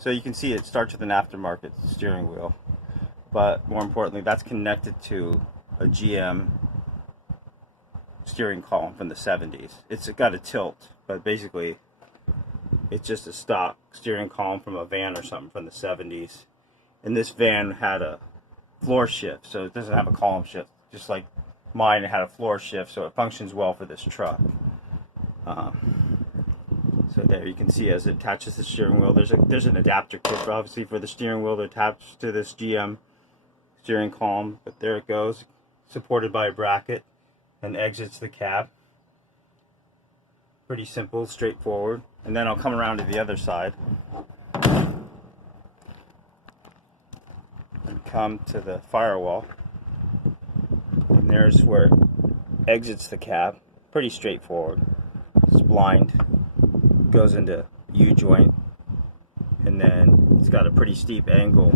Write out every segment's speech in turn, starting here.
So you can see it starts with an aftermarket steering wheel, but more importantly, that's connected to a GM steering column from the 70s. It's got a tilt, but basically it's just a stock steering column from a van or something from the 70s. And this van had a floor shift, so it doesn't have a column shift. Just like mine, it had a floor shift, so it functions well for this truck. So there you can see as it attaches the steering wheel, there's an adapter kit obviously for the steering wheel to attach to this GM steering column, but there it goes, supported by a bracket, and exits the cab. Pretty simple, straightforward. And then I'll come around to the other side and come to the firewall, and there's where it exits the cab. Pretty straightforward. It's blind, goes into U-joint, and then it's got a pretty steep angle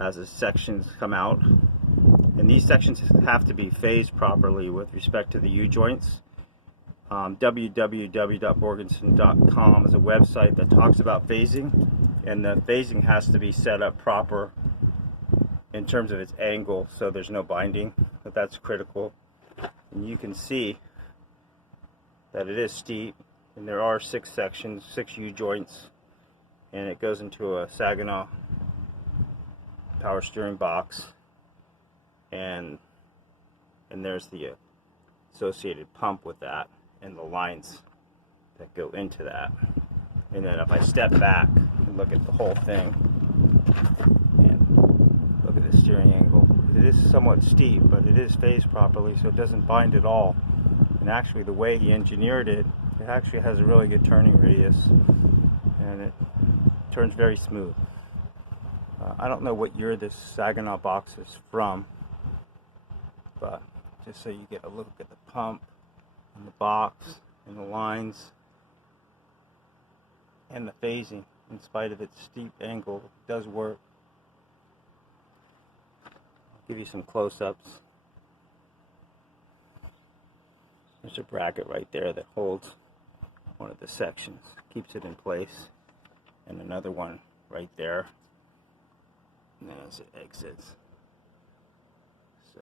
as the sections come out, and these sections have to be phased properly with respect to the U-joints. www.borgenson.com is a website that talks about phasing, and the phasing has to be set up proper in terms of its angle so there's no binding, but that's critical. And you can see that it is steep, and there are 6 sections, 6 U-joints, and it goes into a Saginaw power steering box, and there's the associated pump with that and the lines that go into that. And then if I step back and look at the whole thing and look at the steering angle, it is somewhat steep, but it is phased properly, so it doesn't bind at all. And actually the way he engineered it, it actually has a really good turning radius, and it turns very smooth. I don't know what year this Saginaw box is from, but just so you get a look at the pump and the box and the lines and the phasing, in spite of its steep angle, it does work. I'll give you some close-ups. There's a bracket right there that holds one of the sections, keeps it in place, and another one right there, and then as it exits,